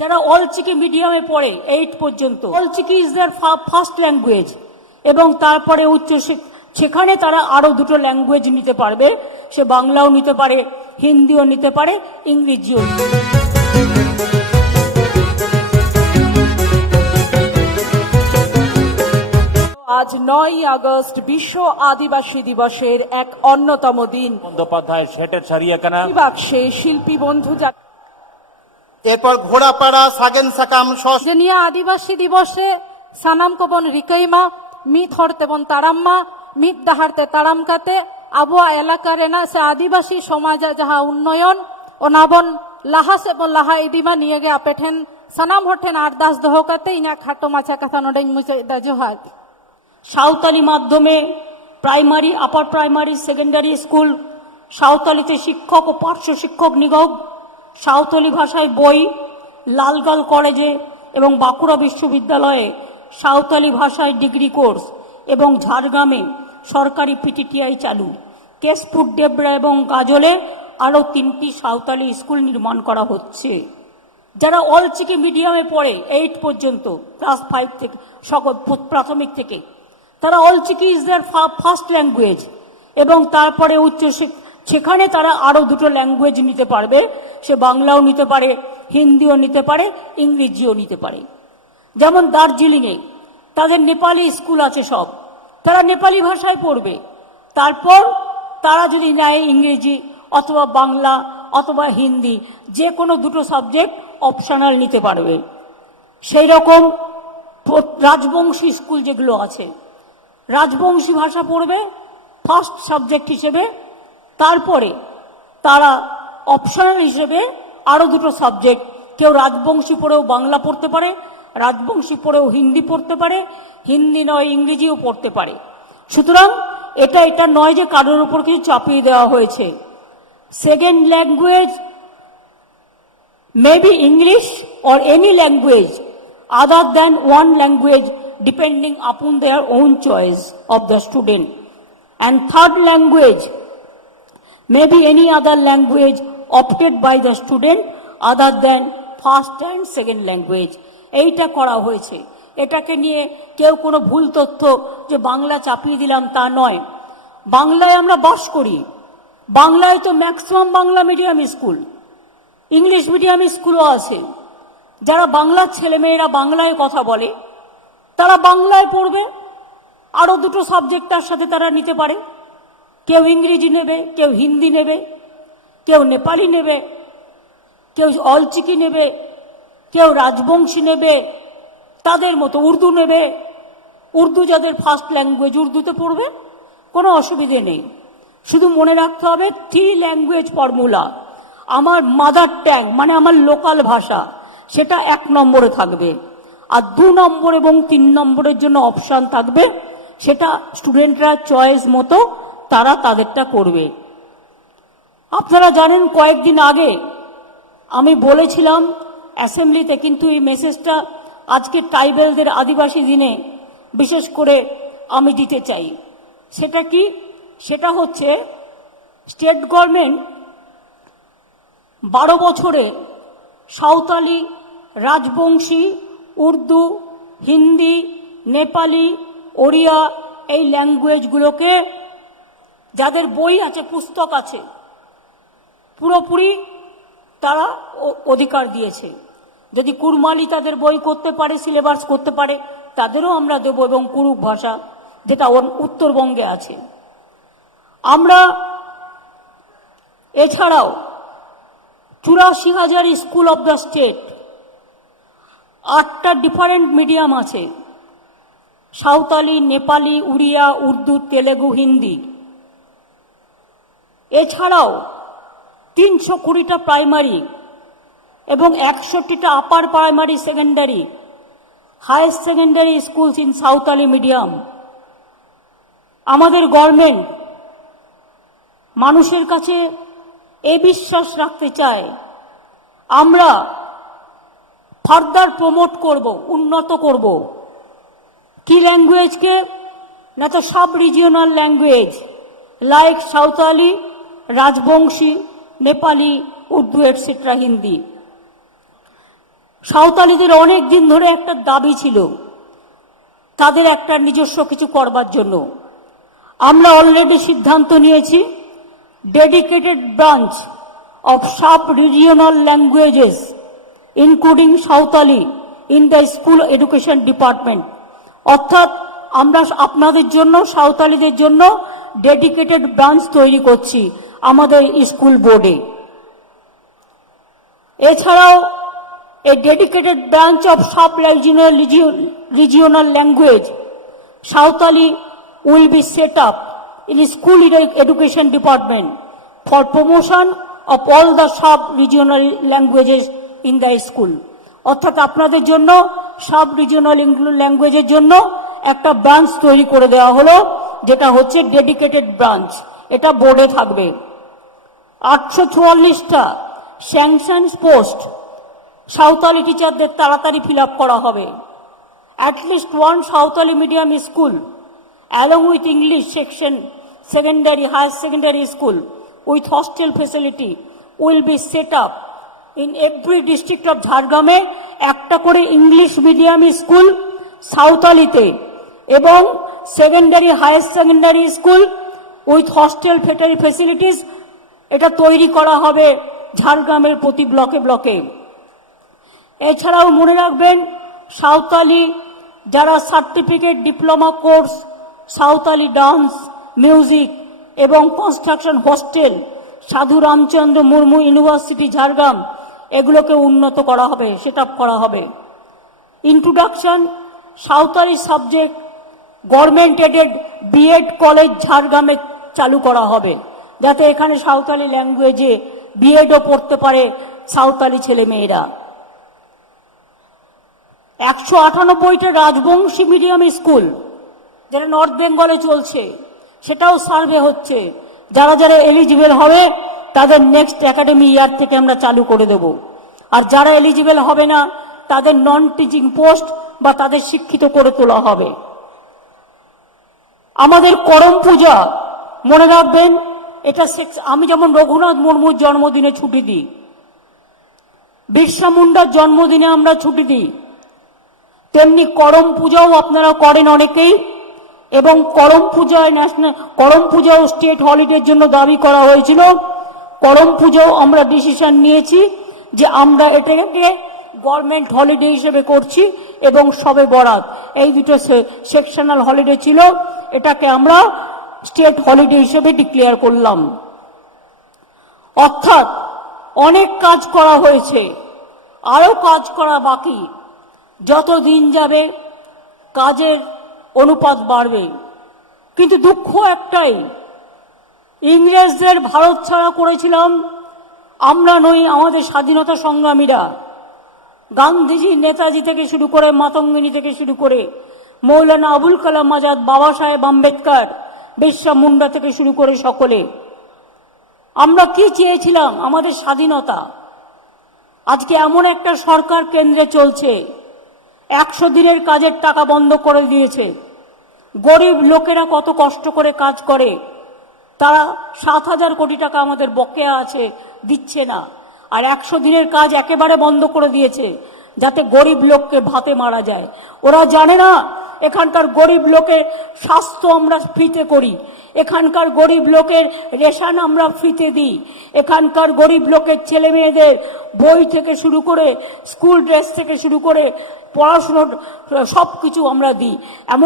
যারা অল চিকি মিডিয়ামে পড়ে 8 পর্যন্ত, Ol Chiki is their first language, এবং তারপরে উচ্চ সেখানে তারা আরো দুটো ল্যাঙ্গুয়েজ নিতে পারবে। সে বাংলাও নিতে পারে, হিন্দিও নিতে পারে, ইংরেজিও। আজ 9ই আগস্ট বিশ্ব আদিবাসী দিবসের এক অন্যতম দিন। বন্দ্যোপাধ্যায় সেটের ছাড়িয়ে কেনা বাক্সে শিল্পী বন্ধু এরপর ঘোড়াপাড়া সাগেন সাকাম জেনিয়া আদিবাসী দিবসে সানাম কবন রিকাইমা মিত হরতেবন তারাম্মা মিত দাহারতে তারামকাতে আবুয়া এলাকা রেনা সে আদিবাসী সমাজ যাহা উন্নয়ন ও নাবন লাহাস এবং লাহা ইদিমা নিয়ে গে আपेठेन সানাম হঠেন আরদাস দহকাতে ইনা খাটো মাছা কথা নডেন মুছে দাজহাত। সাঁওতালি মাধ্যমে primary, upper primary, secondary school, সাঁওতালিতে শিক্ষক ও পার্শ্ব শিক্ষক নিয়োগ, সাঁওতালি ভাষায় বই, লালগাল কলেজে এবং বাঁকুড়া বিশ্ববিদ্যালয়ে সাঁওতালি ভাষায় ডিগ্রি কোর্স, এবং ঝাড়গ্রামে সরকারি পিটিটিআই চালু। কেশপুর, ডেবরা এবং গাজলে আরও 3টি সাঁওতালি স্কুল নির্মাণ করা হচ্ছে। যারা অল চিকি মিডিয়ামে পড়ে 8 পর্যন্ত, ক্লাস 5 থেকে, সকল প্রাথমিক থেকে, তারা Ol Chiki is their first language, এবং তারপরে উচ্চ সেখানে তারা আরো দুটো ল্যাঙ্গুয়েজ নিতে পারবে। সে বাংলাও নিতে পারে, হিন্দিও নিতে পারে, ইংরেজিও নিতে পারে। যেমন দার্জিলিংয়ে তাদের নেপালি স্কুল আছে সব, তারা নেপালি ভাষায় পড়বে। তারপর তারা যদি নেয় ইংরেজি অথবা বাংলা অথবা হিন্দি, যে কোনো দুটো সাবজেক্ট অপশনাল নিতে পারবে। সেই রকম রাজবংশী স্কুল যেগুলো আছে, রাজবংশী ভাষা পড়বে ফার্স্ট সাবজেক্ট হিসেবে, তারপরে তারা অপশনাল হিসেবে আরো দুটো সাবজেক্ট, কেউ রাজবংশী পড়েও বাংলা পড়তে পারে, রাজবংশী পড়েও হিন্দি পড়তে পারে, হিন্দি নয় ইংরেজিও পড়তে পারে। সুতরাং এটা নয় যে কারোর উপর কিছু চাপিয়ে দেওয়া হয়েছে। Second language may be English or any language other than one language depending upon their own choice of the student, and third language may be any other language opted by the student other than first and second language. এইটা করা হয়েছে। এটাকে নিয়ে কেউ কোনো ভুল তথ্য যে বাংলা চাপিয়ে দিলাম তা নয়। বাংলায় আমরা বাস করি, বাংলায় তো maximum Bangla medium school, English medium স্কুলও আছে। যারা বাংলার ছেলেমেয়েরা বাংলায় কথা বলে তারা বাংলায় পড়বে, আরো দুটো সাবজেক্ট তার সাথে তারা নিতে পারে। কেউ ইংরেজি নেবে, কেউ হিন্দি নেবে, কেউ নেপালি নেবে, কেউ অলচিকি নেবে, কেউ রাজবংশী নেবে, তাদের মতো উর্দু নেবে। উর্দু যাদের ফার্স্ট ল্যাঙ্গুয়েজ, উর্দুতে পড়বে, কোনো অসুবিধে নেই। শুধু মনে রাখতে হবে 3 ল্যাঙ্গুয়েজ ফর্মুলা। আমার মাদার ট্যাং মানে আমার লোকাল ভাষা, সেটা 1 নম্বরে থাকবে, আর 2 নম্বর এবং 3 নম্বরের জন্য অপশন থাকবে। সেটা স্টুডেন্টরা চয়েস মতো তারা তাদেরটা করবে। আপনারা জানেন কয়েকদিন আগে আমি বলেছিলাম অ্যাসেম্বলিতে, কিন্তু এই মেসেজটা আজকে ট্রাইবেলদের আদিবাসী দিনে বিশেষ করে আমি দিতে চাই। সেটা কি? সেটা হচ্ছে স্টেট গভর্নমেন্ট 12 বছরে সাঁওতালি, রাজবংশী, উর্দু, হিন্দি, নেপালি, ওড়িয়া এই ল্যাঙ্গুয়েজগুলোকে, যাদের বই আছে, পুস্তক আছে, পুরোপুরি তারা অধিকার দিয়েছে। যদি কুরমালি তাদের বই করতে পারে, সিলেবাস করতে পারে, তাদেরও আমরা দেব, এবং কুরুক ভাষা যেটা উত্তরবঙ্গে আছে। আমরা এছাড়াও 84,000 স্কুল অফ দ্য স্টেট, 8টা ডিফারেন্ট মিডিয়াম আছে, সাঁওতালি, নেপালি, উড়িয়া, উর্দু, তেলেগু, হিন্দি। এছাড়াও 320টা প্রাইমারি এবং 61টা upper primary, secondary, higher secondary schools in Santali medium. আমাদের গভর্নমেন্ট মানুষের কাছে এই বিশ্বাস রাখতে চায়, আমরা ফার্দার প্রমোট করব, উন্নত করব। কি ল্যাঙ্গুয়েজকে? না তো sub regional language like Santali, Rajbanshi, Nepali, Urdu etcetera, Hindi. সাঁওতালিদের অনেক দিন ধরে একটা দাবি ছিল তাদের একটা নিজস্ব কিছু করবার জন্য। আমরা অলরেডি সিদ্ধান্ত নিয়েছি dedicated branch of sub-regional languages, including Santali, in the school education department. অর্থাৎ আমরা আপনাদের জন্য সাঁওতালিদের জন্য ডেডিকেটেড ব্রাঞ্চ তৈরি করছি আমাদের স্কুল বোর্ডে। এছাড়াও এই dedicated branch of sub-regional language, Santali will be set up in school education department for promotion of all the sub-regional languages in the school. অর্থাৎ আপনাদের জন্য সাব রিজিওনাল ল্যাঙ্গুয়েজের জন্য একটা ব্রাঞ্চ তৈরি করে দেওয়া হলো, যেটা হচ্ছে ডেডিকেটেড ব্রাঞ্চ। এটা বোর্ডে থাকবে। 844টা স্যাংশন পোস্ট সাঁওতালি টিচারদের তাড়াতাড়ি ফিল আপ করা হবে। At least one Santali medium school along with English section secondary higher secondary school with hostel facility will be set up in every district of Jhargram. একটা করে ইংলিশ মিডিয়াম স্কুল সাঁওতালিতে এবং secondary higher secondary school with hostel facilities এটা তৈরি করা হবে ঝাড়গ্রামের প্রতি ব্লকে ব্লকে। এছাড়াও মনে রাখবেন সাঁওতালি যারা certificate diploma course Santali dance music এবং কনস্ট্রাকশন হোস্টেল সাধু রামচন্দ্র মুর্মু ইউনিভার্সিটি ঝাড়গ্রাম এগুলোকে উন্নত করা হবে, সেট আপ করা হবে। Introduction Santali subject government aided BEd college ঝাড়গ্রামে চালু করা হবে, যাতে এখানে সাঁওতালি ল্যাঙ্গুয়েজে বিএডও পড়তে পারে সাঁওতালি ছেলে মেয়েরা। 198টা রাজবংশী মিডিয়াম স্কুল যেটা নর্থ বেঙ্গলে চলছে, সেটাও সার্ভে হচ্ছে। যারা যারা এলিজিবল হবে তাদের নেক্সট একাডেমি ইয়ার থেকে আমরা চালু করে দেব। আর যারা এলিজিবল হবে না তাদের নন টিচিং পোস্ট বা তাদের শিক্ষিত করে তোলা হবে। আমাদের করম পূজা মনে রাখবেন, এটা আমি যেমন রঘুনাথ মুর্মুর জন্মদিনে ছুটি দিই, বিরসা মুন্ডার জন্মদিনে আমরা ছুটি দিই, তেমনি করম পূজাও আপনারা করেন অনেকেই। এবং করম পূজাও স্টেট হলিডের জন্য দাবি করা হয়েছিল। করম পুজোও আমরা ডিসিশন নিয়েছি যে আমরা এটাকে গভর্নমেন্ট হলিডে হিসেবে করছি এবং সবে বরাত এই দুটো সেকশনাল হলিডে ছিল, এটাকে আমরা স্টেট হলিডে হিসেবে ডিক্লেয়ার করলাম। অর্থাৎ অনেক কাজ করা হয়েছে, আরো কাজ করা বাকি। যত দিন যাবে কাজের অনুপাত বাড়বে, কিন্তু দুঃখ একটাই, ইংরেজদের ভারত ছাড়া করেছিলাম আমরা নই, আমাদের স্বাধীনতা সংগ্রামীরা। গান্ধীজি নেতাজি থেকে শুরু করে মাতঙ্গিনী থেকে শুরু করে মৌলানা আবুল কালাম আজাদ, বাবা সাহেব আম্বেদকর, বিরসা মুন্ডা থেকে শুরু করে সকলে। আমরা কি চেয়েছিলাম? আমাদের স্বাধীনতা। আজকে এমন একটা সরকার কেন্দ্রে চলছে 100 দিনের কাজের টাকা বন্ধ করে দিয়েছে। গরিব লোকেরা কত কষ্ট করে কাজ করে, তারা 7,000 কোটি টাকা আমাদের বকেয়া আছে, দিচ্ছে না। আর 100 দিনের কাজ একেবারে বন্ধ করে দিয়েছে যাতে গরিব লোককে ভাতে মারা যায়। ওরা জানে না এখানকার গরিব লোকের স্বাস্থ্য আমরা ফ্রিতে করি, এখানকার গরিব লোকের রেশন আমরা ফ্রিতে দিই, এখানকার গরিব লোকের ছেলে মেয়েদের বই থেকে শুরু করে স্কুল ড্রেস থেকে শুরু করে পড়াশুনোর সবকিছু আমরা দিই। এমন